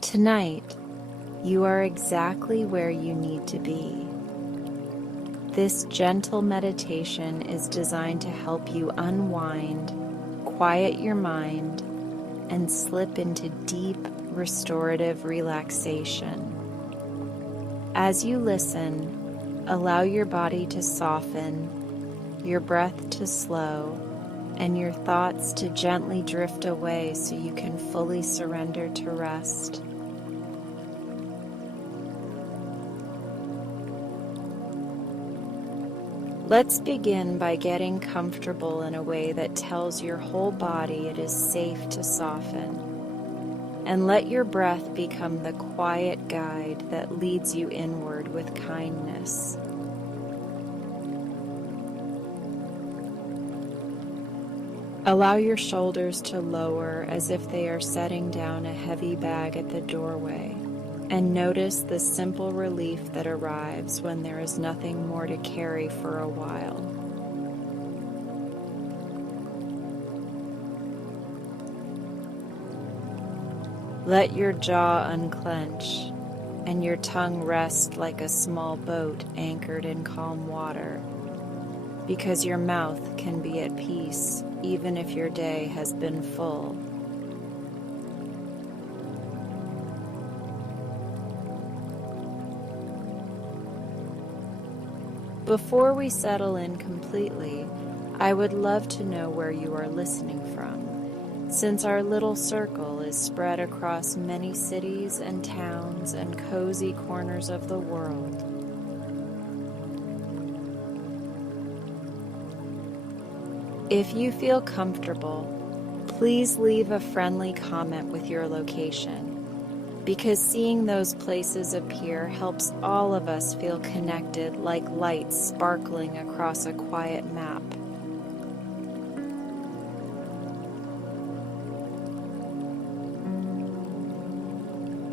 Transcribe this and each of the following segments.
Tonight, you are exactly where you need to be. This gentle meditation is designed to help you unwind, quiet your mind, and slip into deep, restorative relaxation. As you listen, allow your body to soften, your breath to slow, and your thoughts to gently drift away so you can fully surrender to rest. Let's begin by getting comfortable in a way that tells your whole body it is safe to soften. And let your breath become the quiet guide that leads you inward with kindness. Allow your shoulders to lower as if they are setting down a heavy bag at the doorway. And notice the simple relief that arrives when there is nothing more to carry for a while. Let your jaw unclench and your tongue rest like a small boat anchored in calm water, because your mouth can be at peace even if your day has been full. Before we settle in completely, I would love to know where you are listening from, since our little circle is spread across many cities and towns and cozy corners of the world. If you feel comfortable, please leave a friendly comment with your location, because seeing those places appear helps all of us feel connected like lights sparkling across a quiet map.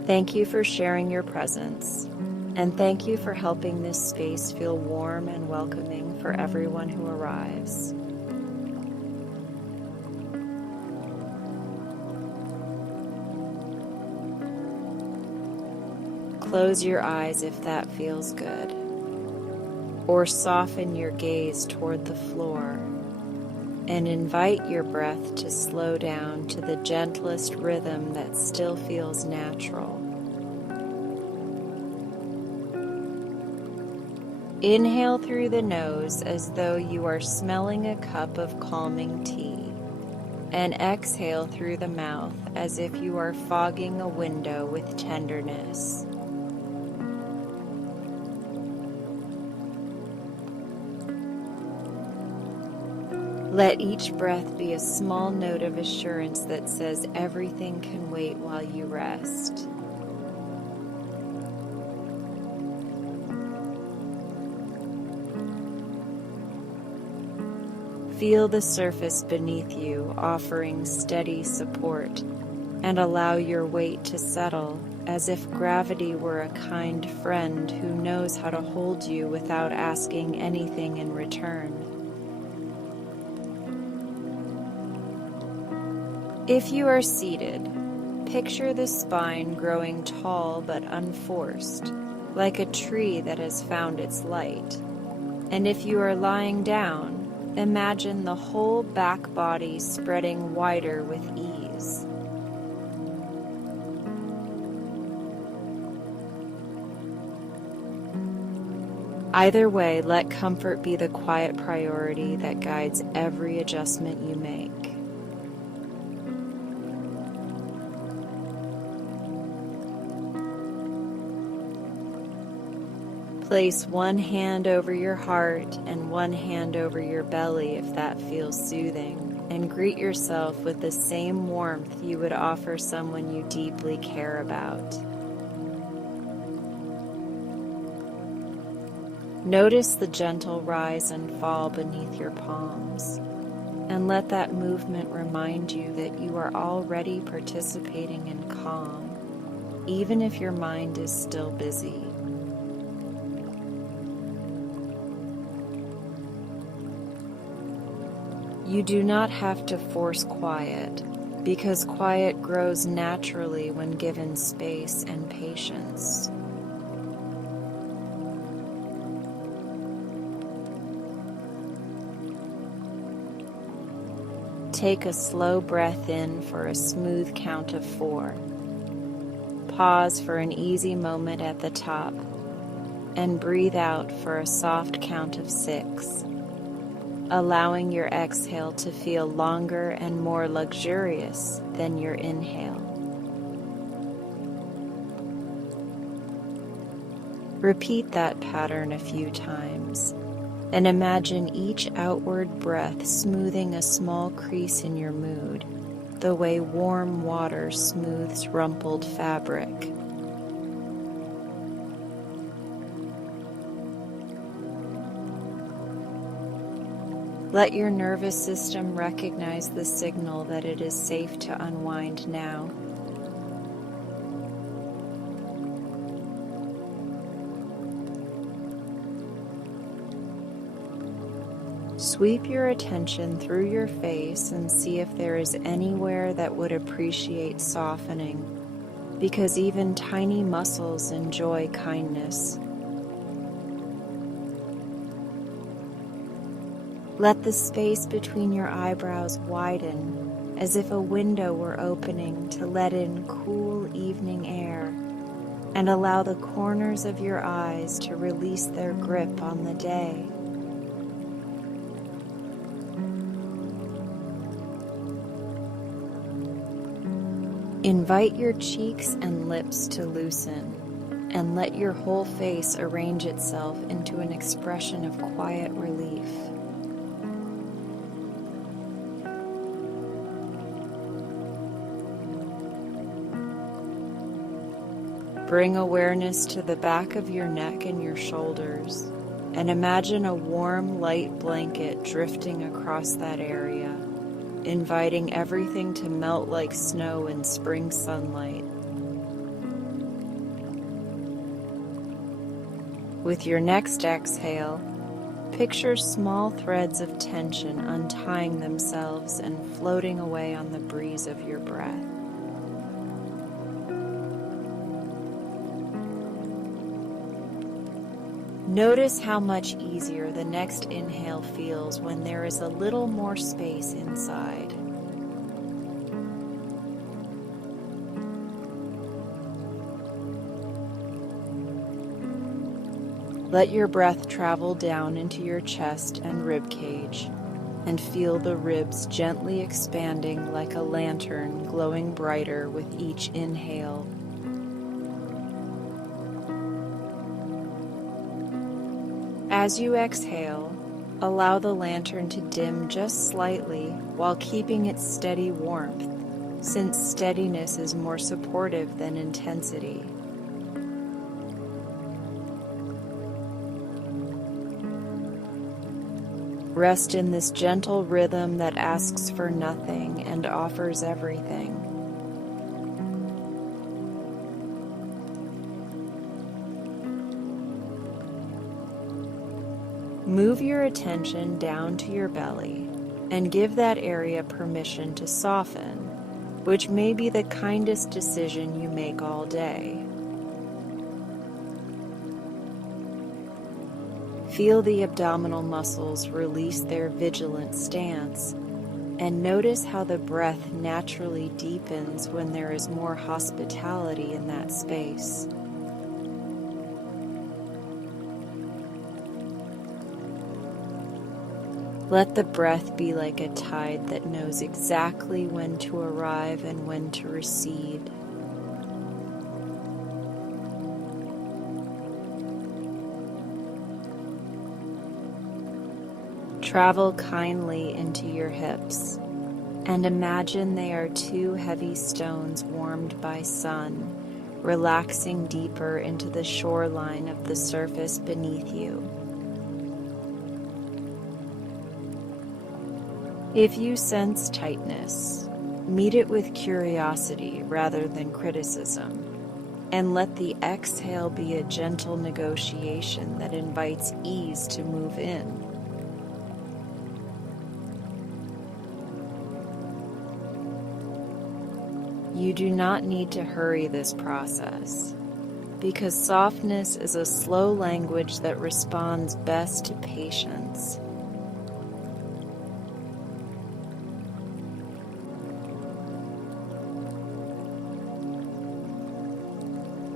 Thank you for sharing your presence, and thank you for helping this space feel warm and welcoming for everyone who arrives. Close your eyes if that feels good, or soften your gaze toward the floor, and invite your breath to slow down to the gentlest rhythm that still feels natural. Inhale through the nose as though you are smelling a cup of calming tea, and exhale through the mouth as if you are fogging a window with tenderness. Let each breath be a small note of assurance that says everything can wait while you rest. Feel the surface beneath you offering steady support, and allow your weight to settle as if gravity were a kind friend who knows how to hold you without asking anything in return. If you are seated, picture the spine growing tall but unforced, like a tree that has found its light. And if you are lying down, imagine the whole back body spreading wider with ease. Either way, let comfort be the quiet priority that guides every adjustment you make. Place one hand over your heart and one hand over your belly if that feels soothing, and greet yourself with the same warmth you would offer someone you deeply care about. Notice the gentle rise and fall beneath your palms, and let that movement remind you that you are already participating in calm, even if your mind is still busy. You do not have to force quiet, because quiet grows naturally when given space and patience. Take a slow breath in for a smooth count of 4. Pause for an easy moment at the top, and breathe out for a soft count of 6, allowing your exhale to feel longer and more luxurious than your inhale. Repeat that pattern a few times, and imagine each outward breath smoothing a small crease in your mood, the way warm water smooths rumpled fabric. Let your nervous system recognize the signal that it is safe to unwind now. Sweep your attention through your face and see if there is anywhere that would appreciate softening, because even tiny muscles enjoy kindness. Let the space between your eyebrows widen, as if a window were opening to let in cool evening air, and allow the corners of your eyes to release their grip on the day. Invite your cheeks and lips to loosen, and let your whole face arrange itself into an expression of quiet relief. Bring awareness to the back of your neck and your shoulders, and imagine a warm, light blanket drifting across that area, inviting everything to melt like snow in spring sunlight. With your next exhale, picture small threads of tension untying themselves and floating away on the breeze of your breath. Notice how much easier the next inhale feels when there is a little more space inside. Let your breath travel down into your chest and rib cage, and feel the ribs gently expanding like a lantern glowing brighter with each inhale. As you exhale, allow the lantern to dim just slightly while keeping its steady warmth, since steadiness is more supportive than intensity. Rest in this gentle rhythm that asks for nothing and offers everything. Move your attention down to your belly and give that area permission to soften, which may be the kindest decision you make all day. Feel the abdominal muscles release their vigilant stance, and notice how the breath naturally deepens when there is more hospitality in that space. Let the breath be like a tide that knows exactly when to arrive and when to recede. Travel kindly into your hips, and imagine they are 2 heavy stones warmed by sun, relaxing deeper into the shoreline of the surface beneath you. If you sense tightness, meet it with curiosity rather than criticism, and let the exhale be a gentle negotiation that invites ease to move in. You do not need to hurry this process, because softness is a slow language that responds best to patience.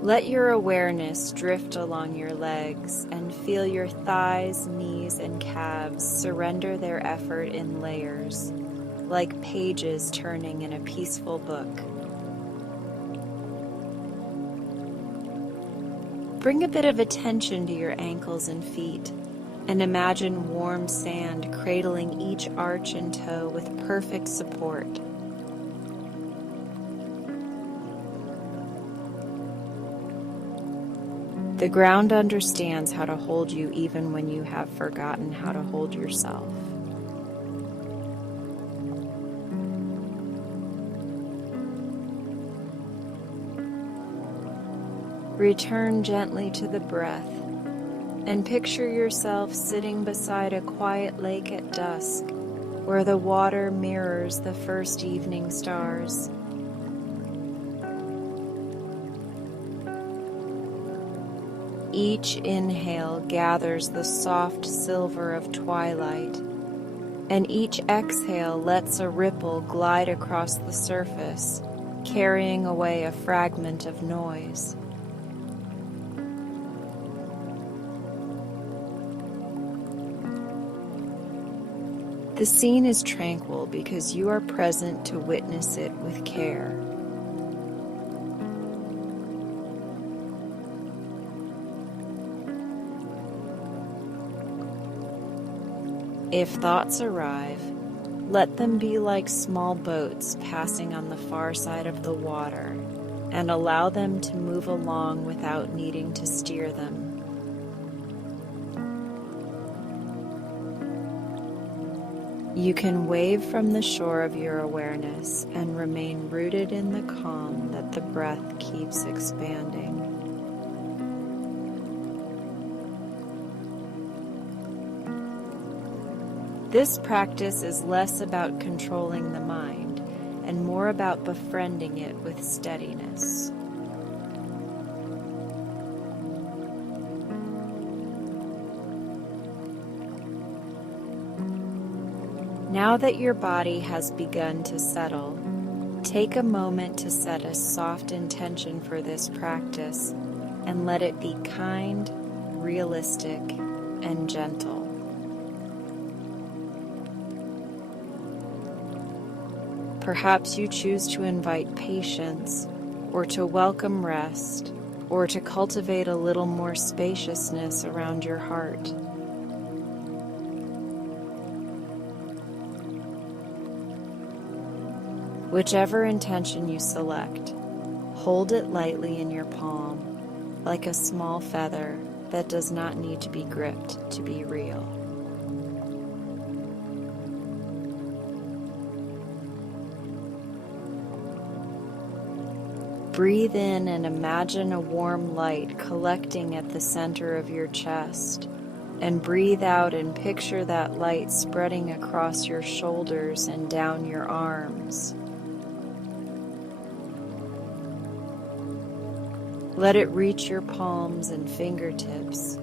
Let your awareness drift along your legs and feel your thighs, knees, and calves surrender their effort in layers, like pages turning in a peaceful book. Bring a bit of attention to your ankles and feet, and imagine warm sand cradling each arch and toe with perfect support. The ground understands how to hold you even when you have forgotten how to hold yourself. Return gently to the breath and picture yourself sitting beside a quiet lake at dusk where the water mirrors the first evening stars. Each inhale gathers the soft silver of twilight, and each exhale lets a ripple glide across the surface, carrying away a fragment of noise. The scene is tranquil because you are present to witness it with care. If thoughts arrive, let them be like small boats passing on the far side of the water, and allow them to move along without needing to steer them. You can wave from the shore of your awareness and remain rooted in the calm that the breath keeps expanding. This practice is less about controlling the mind and more about befriending it with steadiness. Now that your body has begun to settle, take a moment to set a soft intention for this practice and let it be kind, realistic, and gentle. Perhaps you choose to invite patience, or to welcome rest, or to cultivate a little more spaciousness around your heart. Whichever intention you select, hold it lightly in your palm, like a small feather that does not need to be gripped to be real. Breathe in and imagine a warm light collecting at the center of your chest, and breathe out and picture that light spreading across your shoulders and down your arms. Let it reach your palms and fingertips,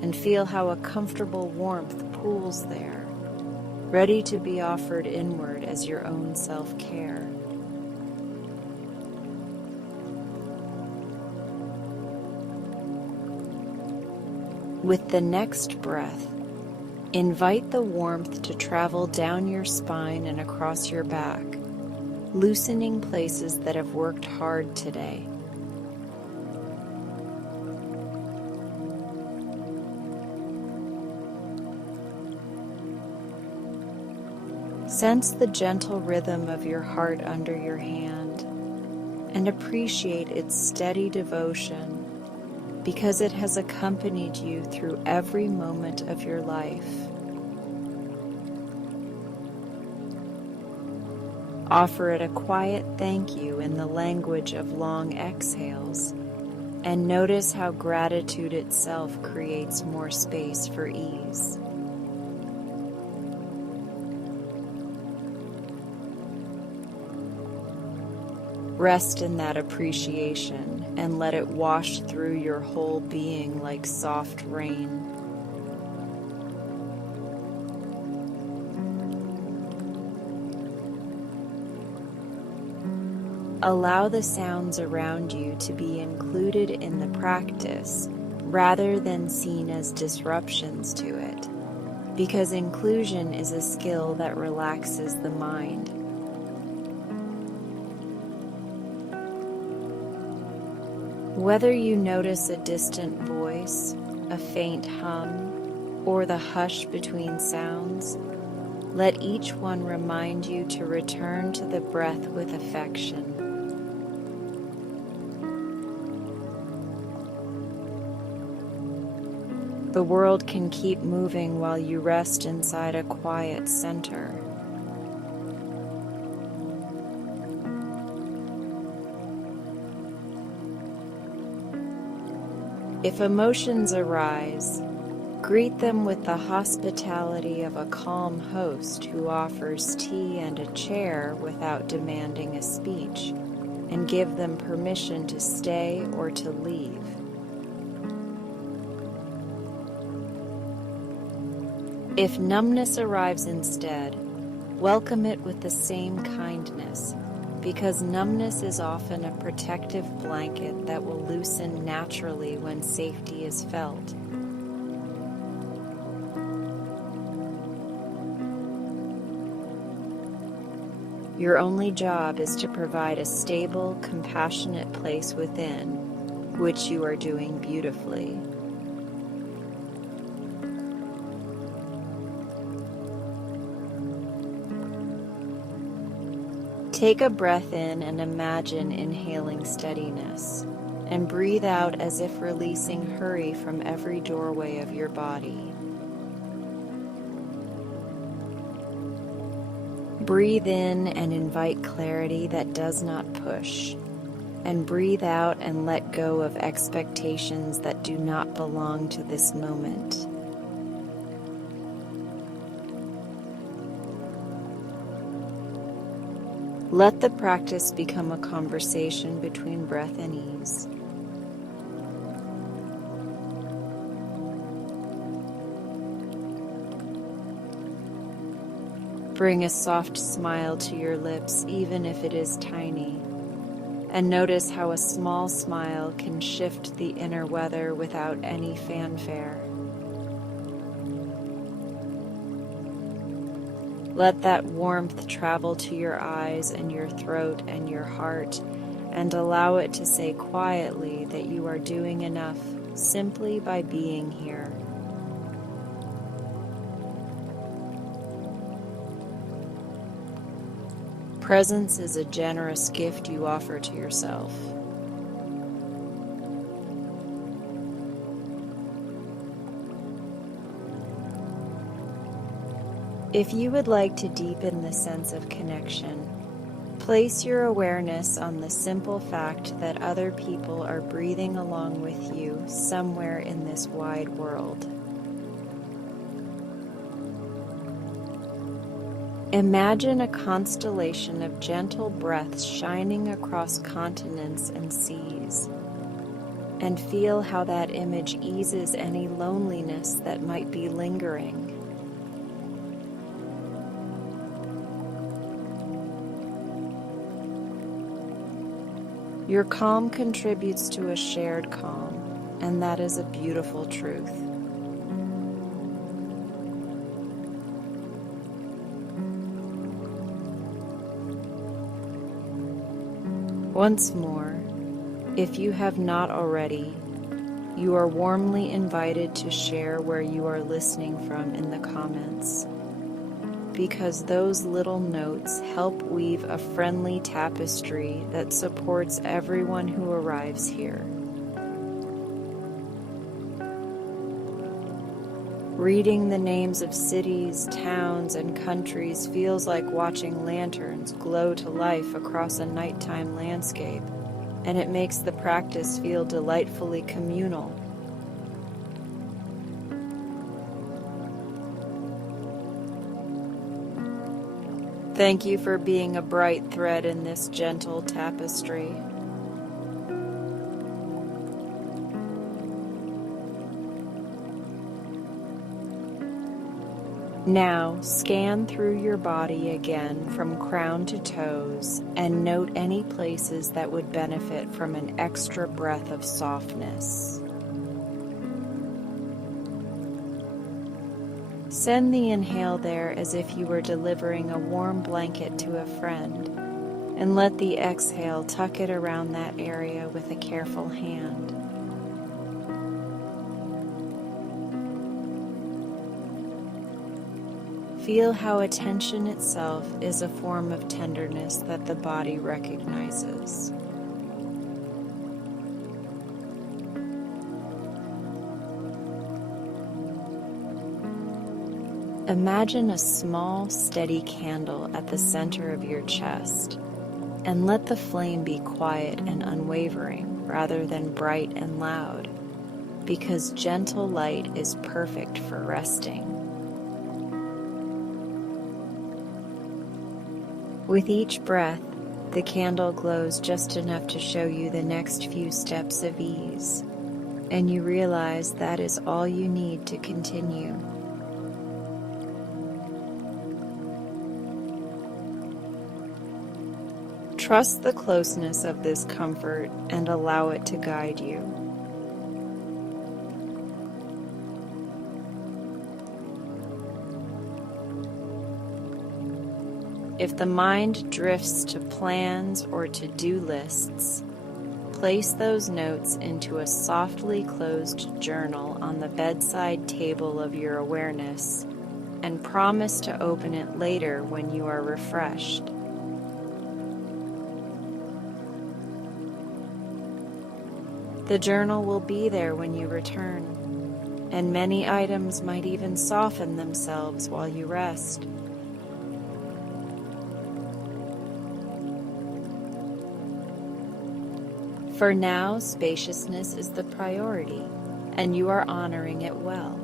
and feel how a comfortable warmth pools there, ready to be offered inward as your own self-care. With the next breath, invite the warmth to travel down your spine and across your back, loosening places that have worked hard today. Sense the gentle rhythm of your heart under your hand and appreciate its steady devotion, because it has accompanied you through every moment of your life. Offer it a quiet thank you in the language of long exhales, and notice how gratitude itself creates more space for ease. Rest in that appreciation and let it wash through your whole being like soft rain. Allow the sounds around you to be included in the practice rather than seen as disruptions to it, because inclusion is a skill that relaxes the mind. Whether you notice a distant voice, a faint hum, or the hush between sounds, let each one remind you to return to the breath with affection. The world can keep moving while you rest inside a quiet center. If emotions arise, greet them with the hospitality of a calm host who offers tea and a chair without demanding a speech, and give them permission to stay or to leave. If numbness arrives instead, welcome it with the same kindness, because numbness is often a protective blanket that will loosen naturally when safety is felt. Your only job is to provide a stable, compassionate place within, which you are doing beautifully. Take a breath in and imagine inhaling steadiness, and breathe out as if releasing hurry from every doorway of your body. Breathe in and invite clarity that does not push, and breathe out and let go of expectations that do not belong to this moment. Let the practice become a conversation between breath and ease. Bring a soft smile to your lips, even if it is tiny, and notice how a small smile can shift the inner weather without any fanfare. Let that warmth travel to your eyes and your throat and your heart, and allow it to say quietly that you are doing enough simply by being here. Presence is a generous gift you offer to yourself. If you would like to deepen the sense of connection, place your awareness on the simple fact that other people are breathing along with you somewhere in this wide world. Imagine a constellation of gentle breaths shining across continents and seas, and feel how that image eases any loneliness that might be lingering. Your calm contributes to a shared calm, and that is a beautiful truth. Once more, if you have not already, you are warmly invited to share where you are listening from in the comments, because those little notes help weave a friendly tapestry that supports everyone who arrives here. Reading the names of cities, towns, and countries feels like watching lanterns glow to life across a nighttime landscape, and it makes the practice feel delightfully communal. Thank you for being a bright thread in this gentle tapestry. Now, scan through your body again from crown to toes and note any places that would benefit from an extra breath of softness. Send the inhale there as if you were delivering a warm blanket to a friend, and let the exhale tuck it around that area with a careful hand. Feel how attention itself is a form of tenderness that the body recognizes. Imagine a small, steady candle at the center of your chest, and let the flame be quiet and unwavering rather than bright and loud, because gentle light is perfect for resting. With each breath, the candle glows just enough to show you the next few steps of ease, and you realize that is all you need to continue. Trust the closeness of this comfort and allow it to guide you. If the mind drifts to plans or to-do lists, place those notes into a softly closed journal on the bedside table of your awareness and promise to open it later when you are refreshed. The journal will be there when you return, and many items might even soften themselves while you rest. For now, spaciousness is the priority, and you are honoring it well.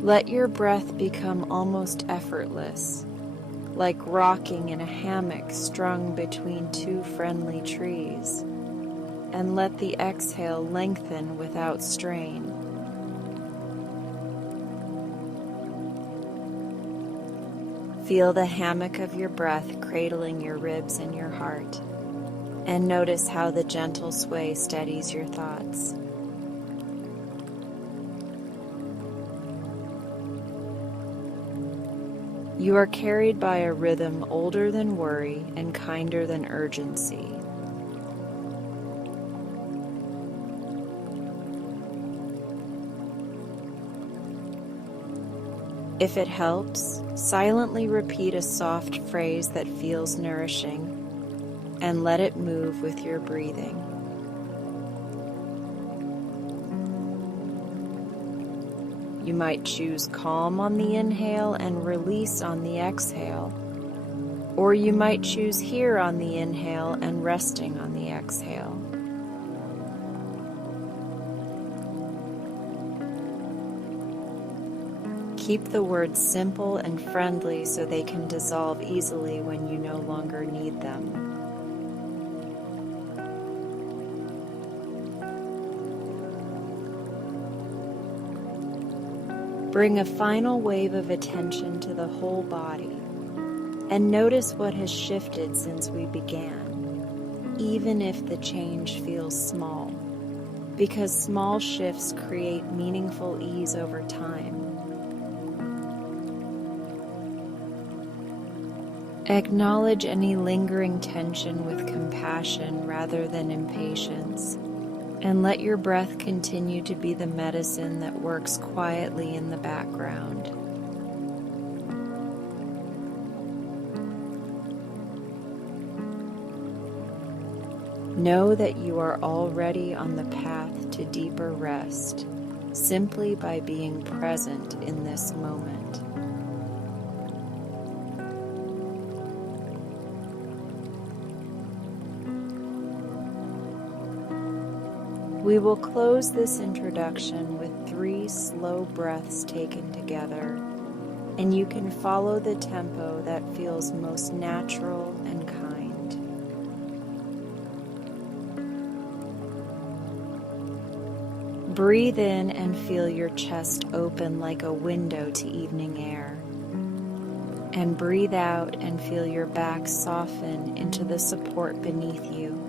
Let your breath become almost effortless, like rocking in a hammock strung between two friendly trees, and let the exhale lengthen without strain. Feel the hammock of your breath cradling your ribs and your heart, and notice how the gentle sway steadies your thoughts. You are carried by a rhythm older than worry and kinder than urgency. If it helps, silently repeat a soft phrase that feels nourishing, and let it move with your breathing. You might choose calm on the inhale and release on the exhale, or you might choose here on the inhale and resting on the exhale. Keep the words simple and friendly so they can dissolve easily when you no longer need them. Bring a final wave of attention to the whole body and notice what has shifted since we began, even if the change feels small, because small shifts create meaningful ease over time. Acknowledge any lingering tension with compassion rather than impatience, and let your breath continue to be the medicine that works quietly in the background. Know that you are already on the path to deeper rest, simply by being present in this moment. We will close this introduction with 3 slow breaths taken together, and you can follow the tempo that feels most natural and kind. Breathe in and feel your chest open like a window to evening air. And breathe out and feel your back soften into the support beneath you.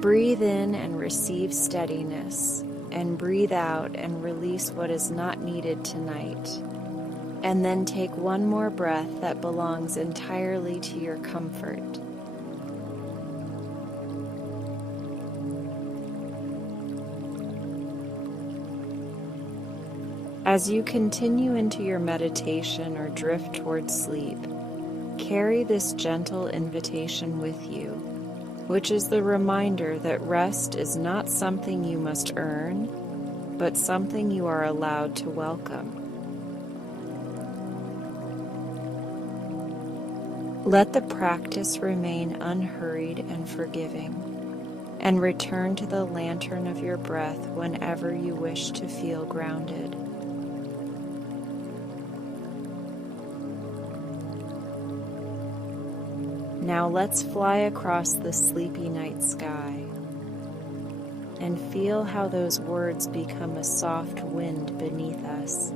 Breathe in and receive steadiness, and breathe out and release what is not needed tonight. And then take one more breath that belongs entirely to your comfort. As you continue into your meditation or drift towards sleep, carry this gentle invitation with you, which is the reminder that rest is not something you must earn, but something you are allowed to welcome. Let the practice remain unhurried and forgiving, and return to the lantern of your breath whenever you wish to feel grounded. Now let's fly across the sleepy night sky and feel how those words become a soft wind beneath us,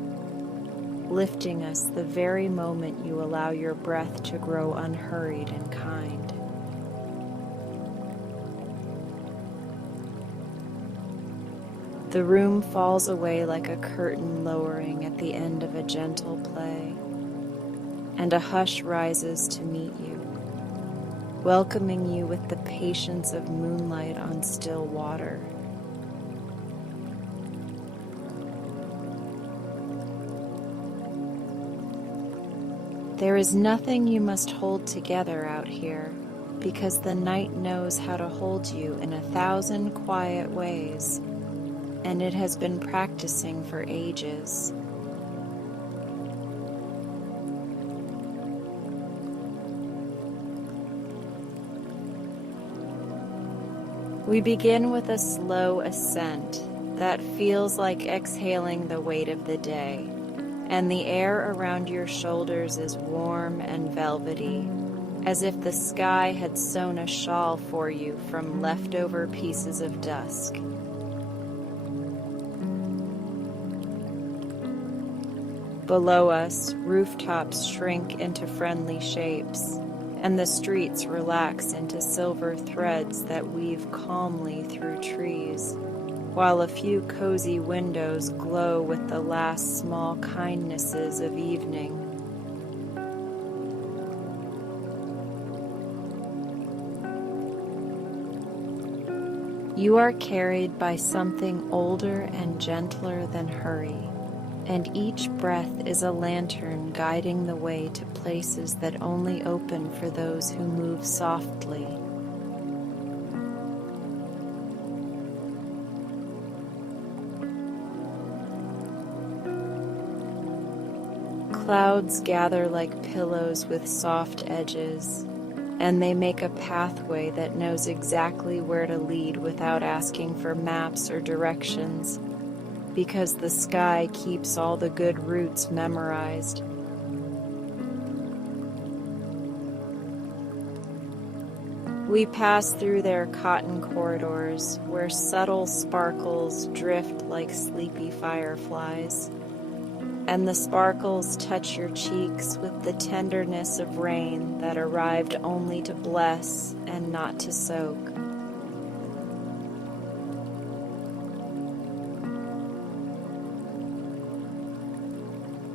lifting us the very moment you allow your breath to grow unhurried and kind. The room falls away like a curtain lowering at the end of a gentle play, and a hush rises to meet you, welcoming you with the patience of moonlight on still water. There is nothing you must hold together out here, because the night knows how to hold you in 1,000 quiet ways, and it has been practicing for ages. We begin with a slow ascent that feels like exhaling the weight of the day, and the air around your shoulders is warm and velvety, as if the sky had sewn a shawl for you from leftover pieces of dusk. Below us, rooftops shrink into friendly shapes, and the streets relax into silver threads that weave calmly through trees, while a few cozy windows glow with the last small kindnesses of evening. You are carried by something older and gentler than hurry, and each breath is a lantern guiding the way to places that only open for those who move softly. Clouds gather like pillows with soft edges, and they make a pathway that knows exactly where to lead without asking for maps or directions, because the sky keeps all the good routes memorized. We pass through their cotton corridors where subtle sparkles drift like sleepy fireflies, and the sparkles touch your cheeks with the tenderness of rain that arrived only to bless and not to soak.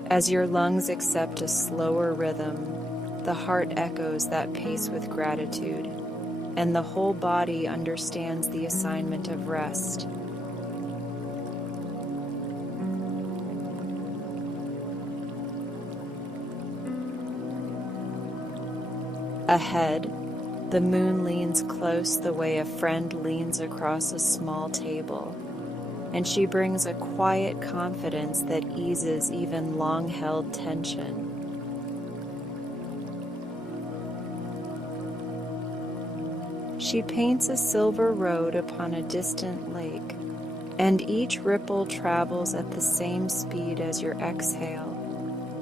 As your lungs accept a slower rhythm, the heart echoes that pace with gratitude, and the whole body understands the assignment of rest. Ahead, the moon leans close the way a friend leans across a small table, and she brings a quiet confidence that eases even long-held tension. She paints a silver road upon a distant lake, and each ripple travels at the same speed as your exhale,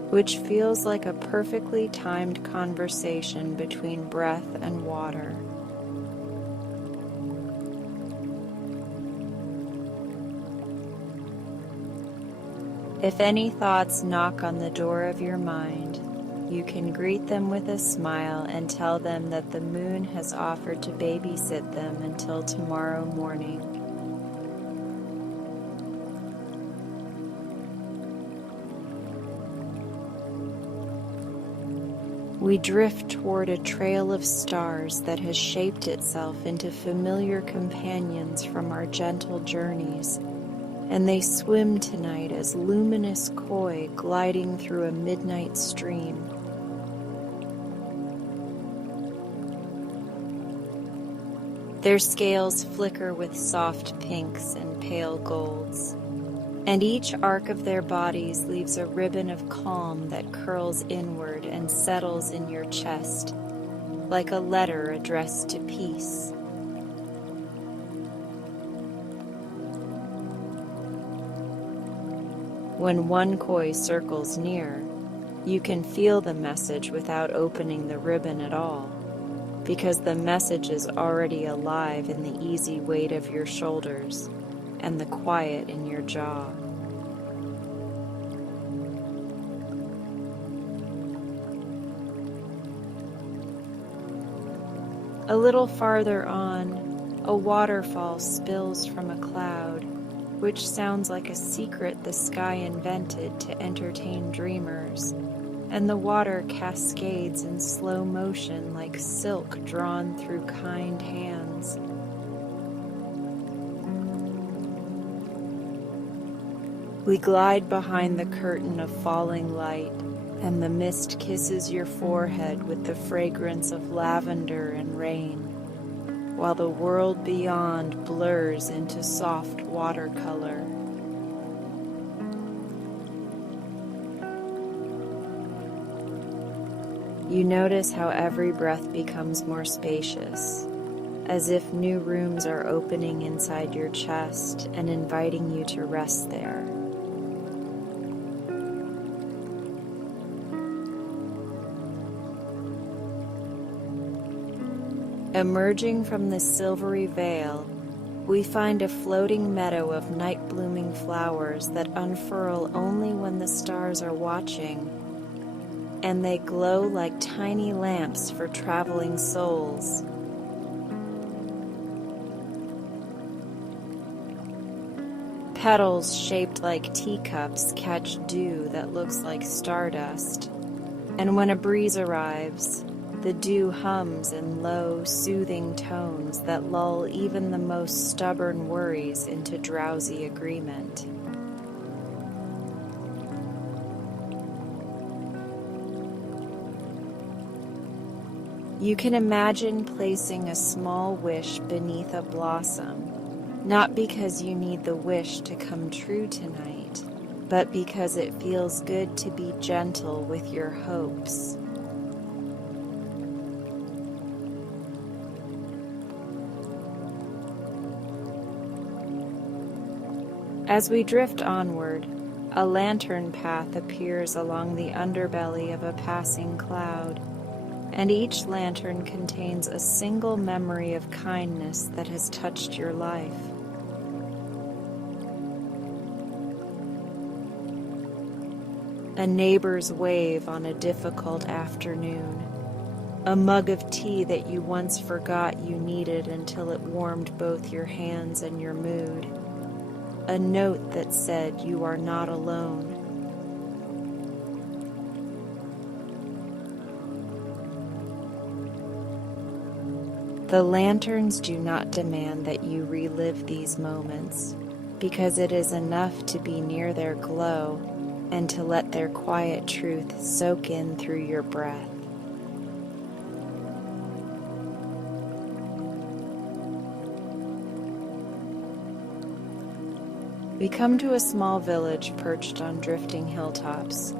which feels like a perfectly timed conversation between breath and water. If any thoughts knock on the door of your mind, you can greet them with a smile and tell them that the moon has offered to babysit them until tomorrow morning. We drift toward a trail of stars that has shaped itself into familiar companions from our gentle journeys, and they swim tonight as luminous koi gliding through a midnight stream. Their scales flicker with soft pinks and pale golds, and each arc of their bodies leaves a ribbon of calm that curls inward and settles in your chest, like a letter addressed to peace. When one koi circles near, you can feel the message without opening the ribbon at all, because the message is already alive in the easy weight of your shoulders and the quiet in your jaw. A little farther on, a waterfall spills from a cloud, which sounds like a secret the sky invented to entertain dreamers, and the water cascades in slow motion like silk drawn through kind hands. We glide behind the curtain of falling light, and the mist kisses your forehead with the fragrance of lavender and rain, while the world beyond blurs into soft watercolor. You notice how every breath becomes more spacious, as if new rooms are opening inside your chest and inviting you to rest there. Emerging from the silvery veil, we find a floating meadow of night-blooming flowers that unfurl only when the stars are watching, and they glow like tiny lamps for traveling souls. Petals shaped like teacups catch dew that looks like stardust, and when a breeze arrives, the dew hums in low, soothing tones that lull even the most stubborn worries into drowsy agreement. You can imagine placing a small wish beneath a blossom, not because you need the wish to come true tonight, but because it feels good to be gentle with your hopes. As we drift onward, a lantern path appears along the underbelly of a passing cloud, and each lantern contains a single memory of kindness that has touched your life. A neighbor's wave on a difficult afternoon, a mug of tea that you once forgot you needed until it warmed both your hands and your mood, a note that said you are not alone. The lanterns do not demand that you relive these moments, because it is enough to be near their glow and to let their quiet truth soak in through your breath. We come to a small village perched on drifting hilltops,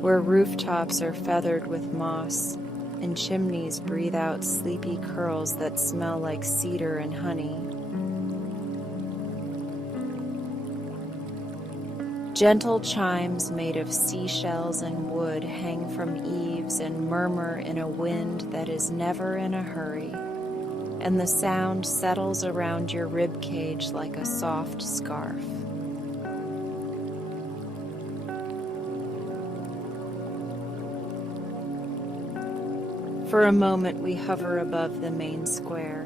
where rooftops are feathered with moss, and chimneys breathe out sleepy curls that smell like cedar and honey. Gentle chimes made of seashells and wood hang from eaves and murmur in a wind that is never in a hurry, and the sound settles around your rib cage like a soft scarf. For a moment we hover above the main square,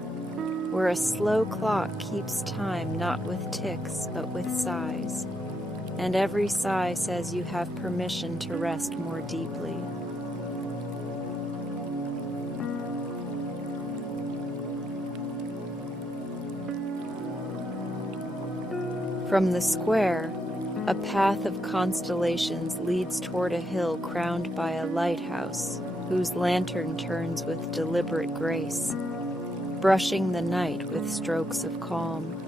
where a slow clock keeps time not with ticks but with sighs, and every sigh says you have permission to rest more deeply. From the square, a path of constellations leads toward a hill crowned by a lighthouse, whose lantern turns with deliberate grace, brushing the night with strokes of calm.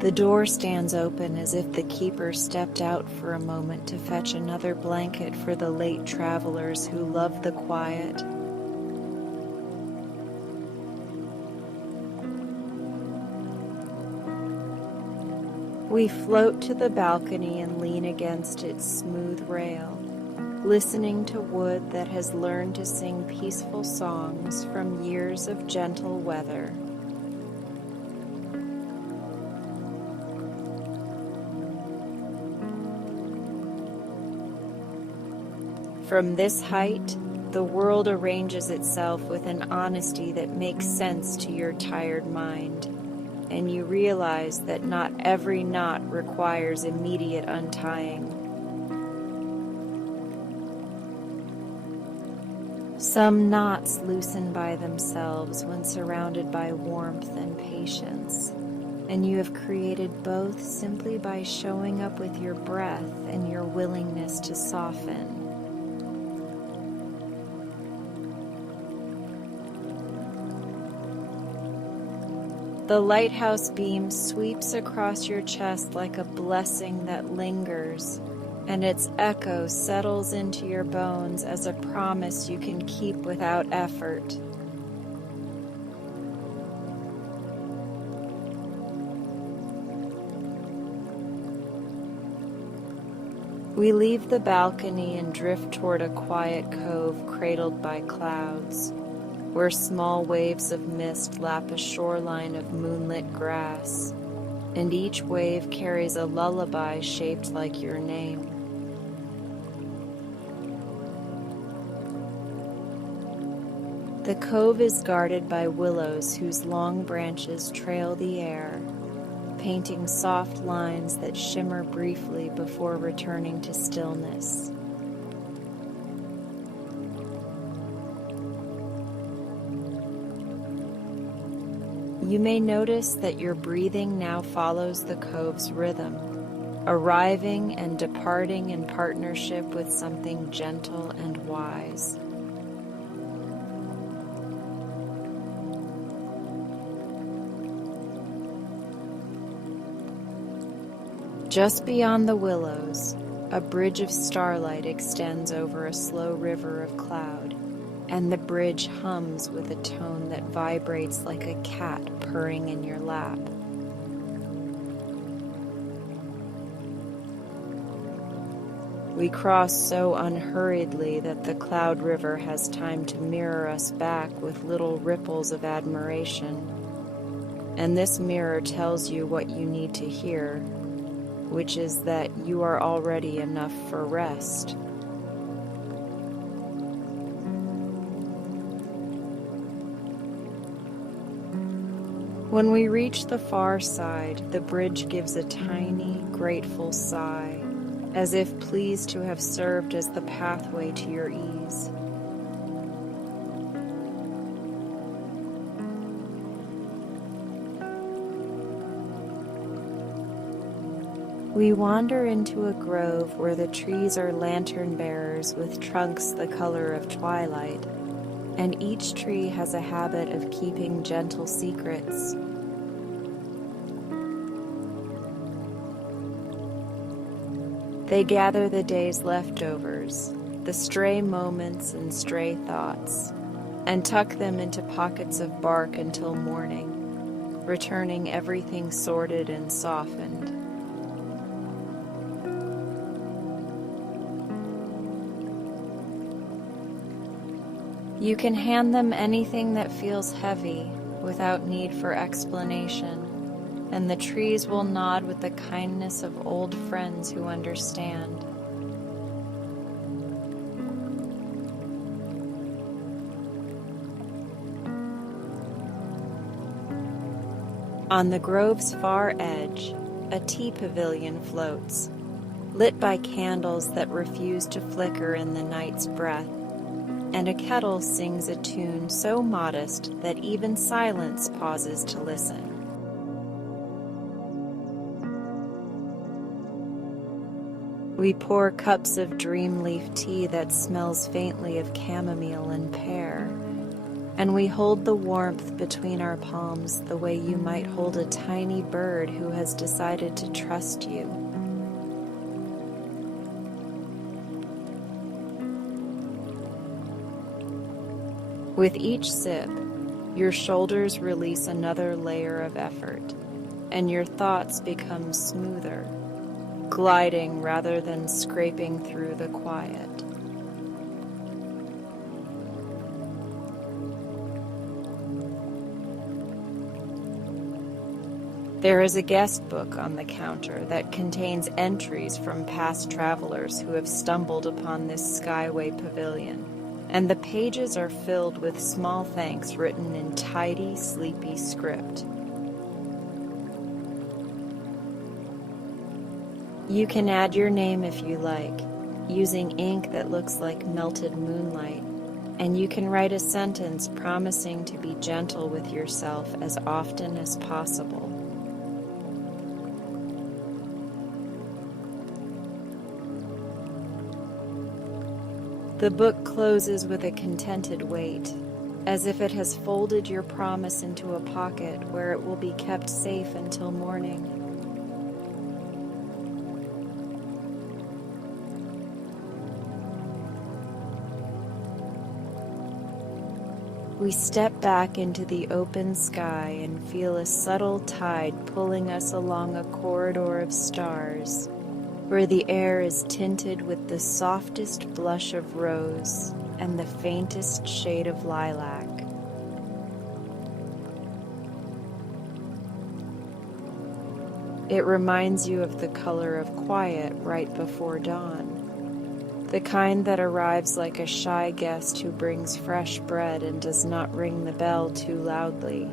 The door stands open as if the keeper stepped out for a moment to fetch another blanket for the late travelers who love the quiet. We float to the balcony and lean against its smooth rail, listening to wood that has learned to sing peaceful songs from years of gentle weather. From this height, the world arranges itself with an honesty that makes sense to your tired mind, and you realize that not every knot requires immediate untying. Some knots loosen by themselves when surrounded by warmth and patience, and you have created both simply by showing up with your breath and your willingness to soften. The lighthouse beam sweeps across your chest like a blessing that lingers, and its echo settles into your bones as a promise you can keep without effort. We leave the balcony and drift toward a quiet cove cradled by clouds, where small waves of mist lap a shoreline of moonlit grass, and each wave carries a lullaby shaped like your name. The cove is guarded by willows whose long branches trail the air, painting soft lines that shimmer briefly before returning to stillness. You may notice that your breathing now follows the cove's rhythm, arriving and departing in partnership with something gentle and wise. Just beyond the willows, a bridge of starlight extends over a slow river of cloud, and the bridge hums with a tone that vibrates like a cat purring in your lap. We cross so unhurriedly that the cloud river has time to mirror us back with little ripples of admiration. And this mirror tells you what you need to hear, which is that you are already enough for rest. When we reach the far side, the bridge gives a tiny, grateful sigh, as if pleased to have served as the pathway to your ease. We wander into a grove where the trees are lantern bearers with trunks the color of twilight, and each tree has a habit of keeping gentle secrets. They gather the day's leftovers, the stray moments and stray thoughts, and tuck them into pockets of bark until morning, returning everything sorted and softened. You can hand them anything that feels heavy without need for explanation, and the trees will nod with the kindness of old friends who understand. On the grove's far edge, a tea pavilion floats, lit by candles that refuse to flicker in the night's breath, and a kettle sings a tune so modest that even silence pauses to listen. We pour cups of dream leaf tea that smells faintly of chamomile and pear, and we hold the warmth between our palms the way you might hold a tiny bird who has decided to trust you. With each sip, your shoulders release another layer of effort, and your thoughts become smoother, gliding rather than scraping through the quiet. There is a guest book on the counter that contains entries from past travelers who have stumbled upon this skyway pavilion, and the pages are filled with small thanks written in tidy, sleepy script. You can add your name if you like, using ink that looks like melted moonlight, and you can write a sentence promising to be gentle with yourself as often as possible. The book closes with a contented weight, as if it has folded your promise into a pocket where it will be kept safe until morning. We step back into the open sky and feel a subtle tide pulling us along a corridor of stars, where the air is tinted with the softest blush of rose and the faintest shade of lilac. It reminds you of the color of quiet right before dawn, the kind that arrives like a shy guest who brings fresh bread and does not ring the bell too loudly.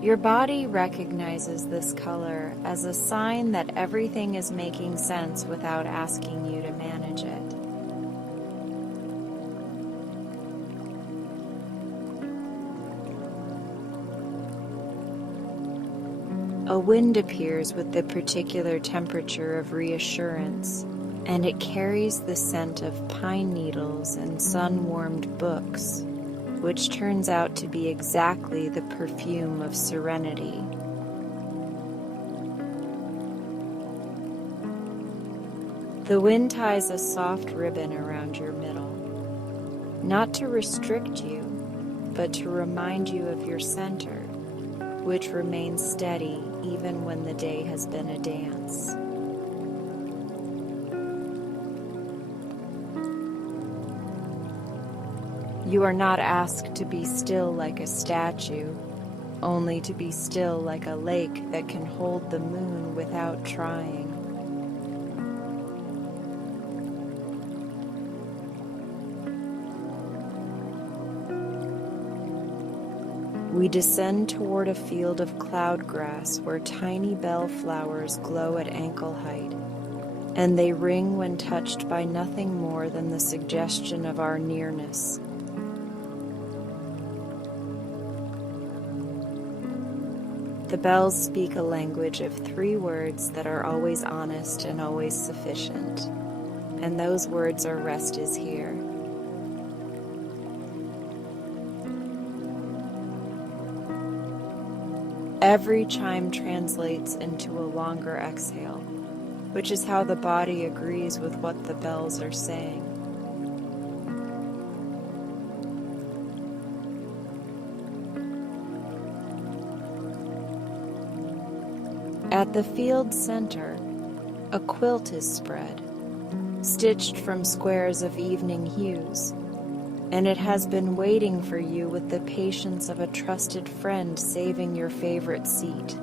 Your body recognizes this color as a sign that everything is making sense without asking you to manage it. A wind appears with the particular temperature of reassurance, and it carries the scent of pine needles and sun-warmed books, which turns out to be exactly the perfume of serenity. The wind ties a soft ribbon around your middle, not to restrict you, but to remind you of your center, which remains steady even when the day has been a dance. You are not asked to be still like a statue, only to be still like a lake that can hold the moon without trying. We descend toward a field of cloud grass where tiny bellflowers glow at ankle height, and they ring when touched by nothing more than the suggestion of our nearness. The bells speak a language of 3 words that are always honest and always sufficient, and those words are rest is here. Every chime translates into a longer exhale, which is how the body agrees with what the bells are saying. At the field center, a quilt is spread, stitched from squares of evening hues, and it has been waiting for you with the patience of a trusted friend saving your favorite seat.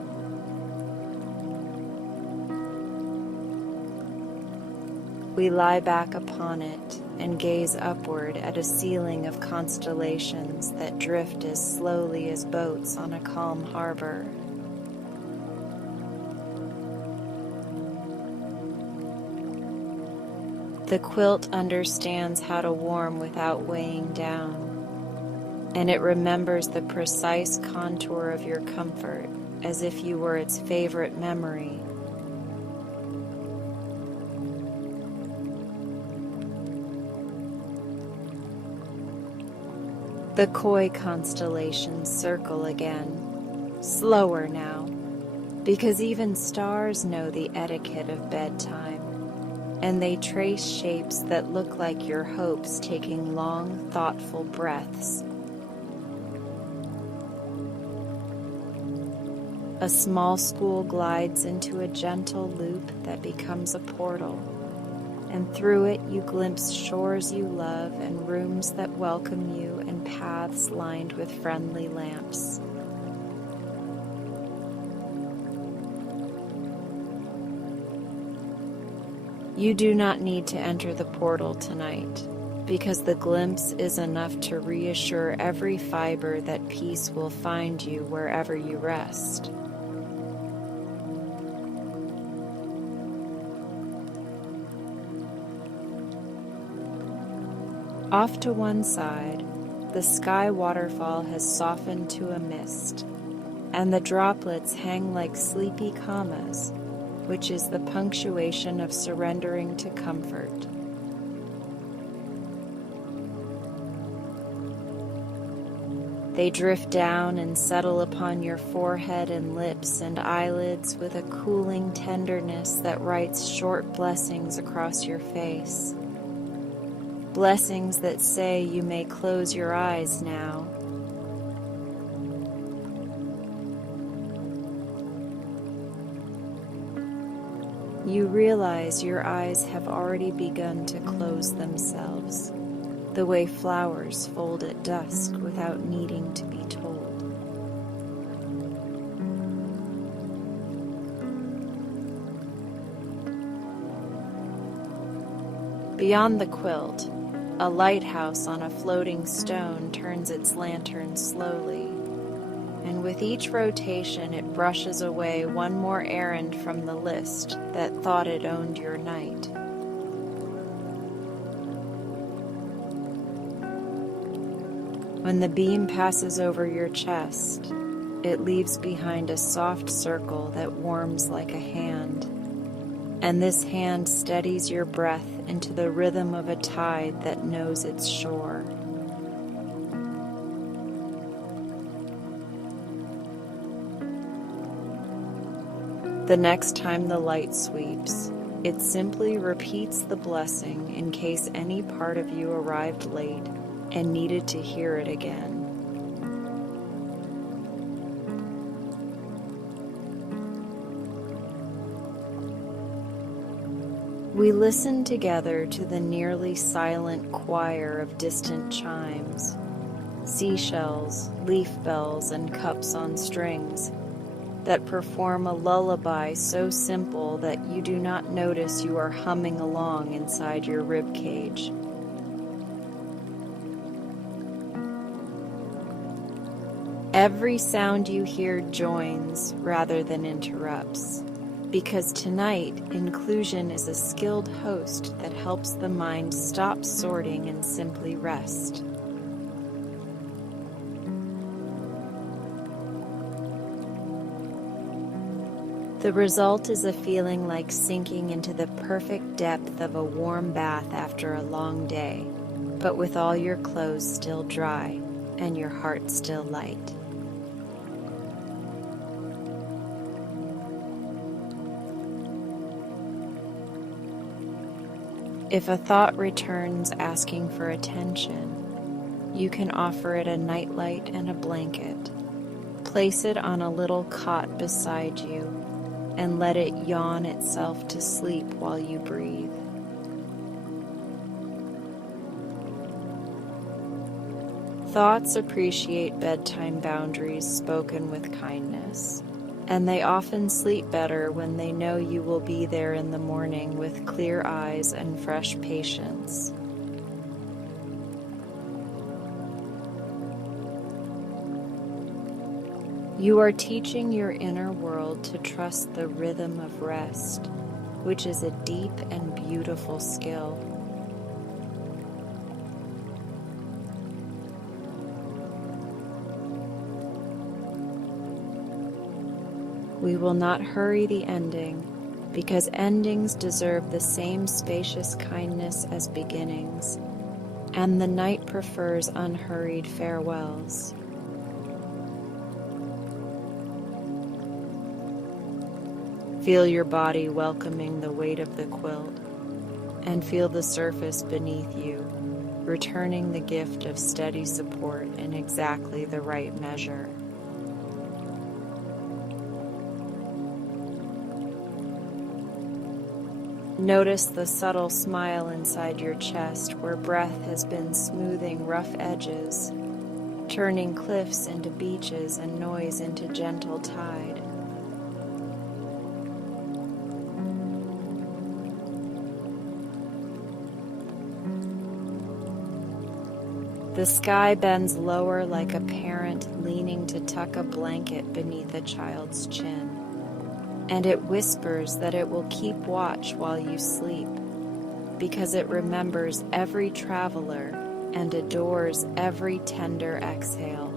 We lie back upon it and gaze upward at a ceiling of constellations that drift as slowly as boats on a calm harbor. The quilt understands how to warm without weighing down, and it remembers the precise contour of your comfort as if you were its favorite memory. The koi constellations circle again, slower now, because even stars know the etiquette of bedtime. And they trace shapes that look like your hopes taking long, thoughtful breaths. A small school glides into a gentle loop that becomes a portal, and through it you glimpse shores you love and rooms that welcome you and paths lined with friendly lamps. You do not need to enter the portal tonight, because the glimpse is enough to reassure every fiber that peace will find you wherever you rest. Off to one side, the sky waterfall has softened to a mist, and the droplets hang like sleepy commas, which is the punctuation of surrendering to comfort. They drift down and settle upon your forehead and lips and eyelids with a cooling tenderness that writes short blessings across your face. Blessings that say you may close your eyes now. You realize your eyes have already begun to close themselves, the way flowers fold at dusk without needing to be told. Beyond the quilt, a lighthouse on a floating stone turns its lantern slowly, and with each rotation it brushes away one more errand from the list that thought it owned your night. When the beam passes over your chest, it leaves behind a soft circle that warms like a hand, and this hand steadies your breath into the rhythm of a tide that knows its shore. The next time the light sweeps, it simply repeats the blessing in case any part of you arrived late and needed to hear it again. We listen together to the nearly silent choir of distant chimes, seashells, leaf bells, and cups on strings, that perform a lullaby so simple that you do not notice you are humming along inside your rib cage. Every sound you hear joins rather than interrupts, because tonight inclusion is a skilled host that helps the mind stop sorting and simply rest. The result is a feeling like sinking into the perfect depth of a warm bath after a long day, but with all your clothes still dry and your heart still light. If a thought returns asking for attention, you can offer it a nightlight and a blanket. Place it on a little cot beside you and let it yawn itself to sleep while you breathe. Thoughts appreciate bedtime boundaries spoken with kindness, and they often sleep better when they know you will be there in the morning with clear eyes and fresh patience. You are teaching your inner world to trust the rhythm of rest, which is a deep and beautiful skill. We will not hurry the ending, because endings deserve the same spacious kindness as beginnings, and the night prefers unhurried farewells. Feel your body welcoming the weight of the quilt, and feel the surface beneath you, returning the gift of steady support in exactly the right measure. Notice the subtle smile inside your chest where breath has been smoothing rough edges, turning cliffs into beaches and noise into gentle tide. The sky bends lower like a parent leaning to tuck a blanket beneath a child's chin. And it whispers that it will keep watch while you sleep, because it remembers every traveler and adores every tender exhale.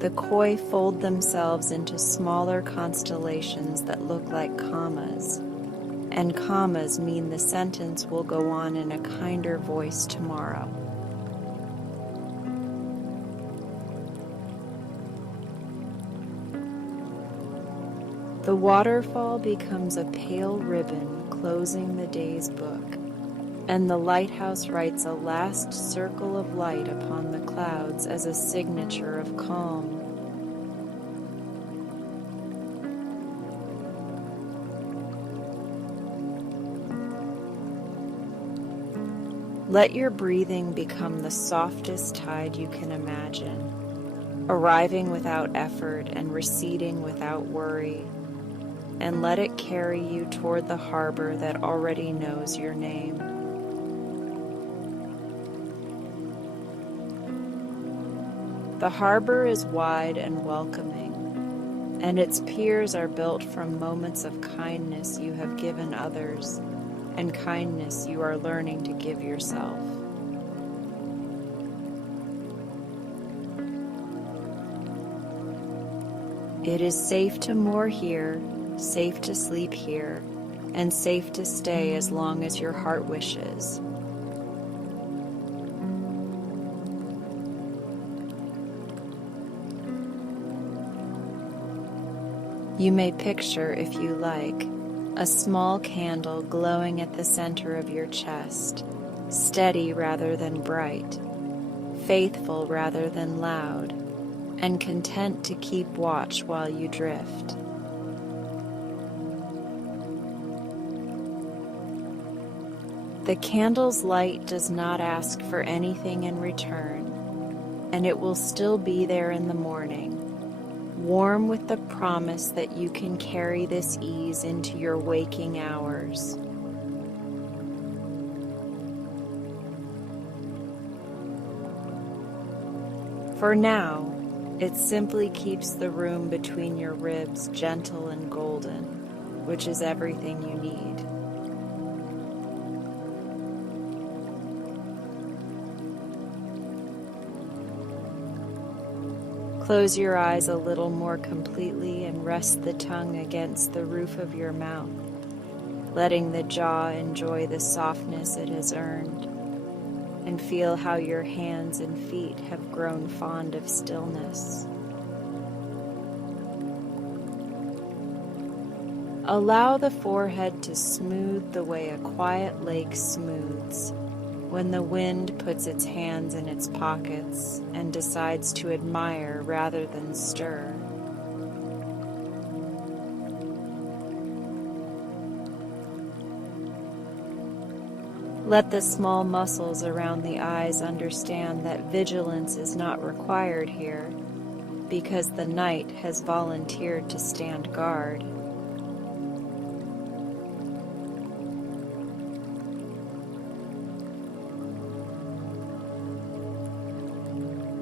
The koi fold themselves into smaller constellations that look like commas, and commas mean the sentence will go on in a kinder voice tomorrow. The waterfall becomes a pale ribbon closing the day's book, and the lighthouse writes a last circle of light upon the clouds as a signature of calm. Let your breathing become the softest tide you can imagine, arriving without effort and receding without worry. And let it carry you toward the harbor that already knows your name. The harbor is wide and welcoming, and its piers are built from moments of kindness you have given others, and kindness you are learning to give yourself. It is safe to moor here, safe to sleep here, and safe to stay as long as your heart wishes. You may picture, if you like, a small candle glowing at the center of your chest, steady rather than bright, faithful rather than loud, and content to keep watch while you drift. The candle's light does not ask for anything in return, and it will still be there in the morning, warm with the promise that you can carry this ease into your waking hours. For now, it simply keeps the room between your ribs gentle and golden, which is everything you need. Close your eyes a little more completely and rest the tongue against the roof of your mouth, letting the jaw enjoy the softness it has earned, and feel how your hands and feet have grown fond of stillness. Allow the forehead to smooth the way a quiet lake smooths when the wind puts its hands in its pockets and decides to admire rather than stir. Let the small muscles around the eyes understand that vigilance is not required here, because the night has volunteered to stand guard.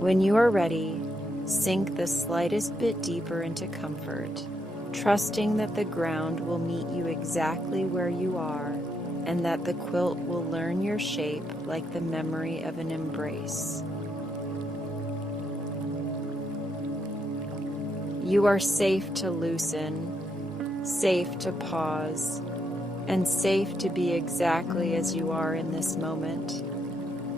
When you are ready, sink the slightest bit deeper into comfort, trusting that the ground will meet you exactly where you are, and that the quilt will learn your shape like the memory of an embrace. You are safe to loosen, safe to pause, and safe to be exactly as you are in this moment,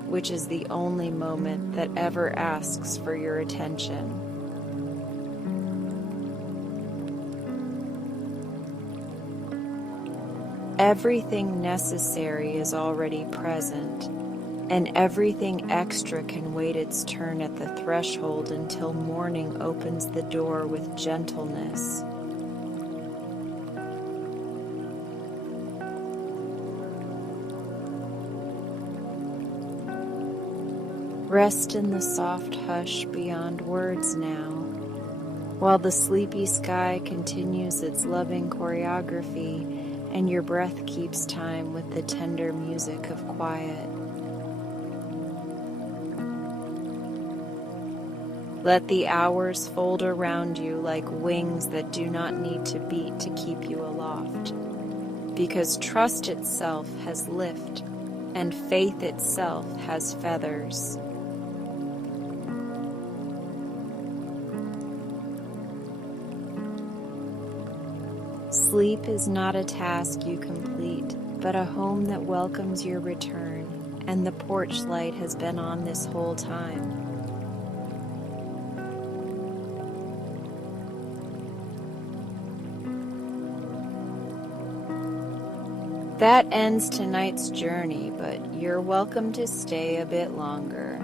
which is the only moment that ever asks for your attention. Everything necessary is already present, and everything extra can wait its turn at the threshold until morning opens the door with gentleness. Rest in the soft hush beyond words now, while the sleepy sky continues its loving choreography and your breath keeps time with the tender music of quiet. Let the hours fold around you like wings that do not need to beat to keep you aloft, because trust itself has lift and faith itself has feathers. Sleep is not a task you complete, but a home that welcomes your return, and the porch light has been on this whole time. That ends tonight's journey, but you're welcome to stay a bit longer.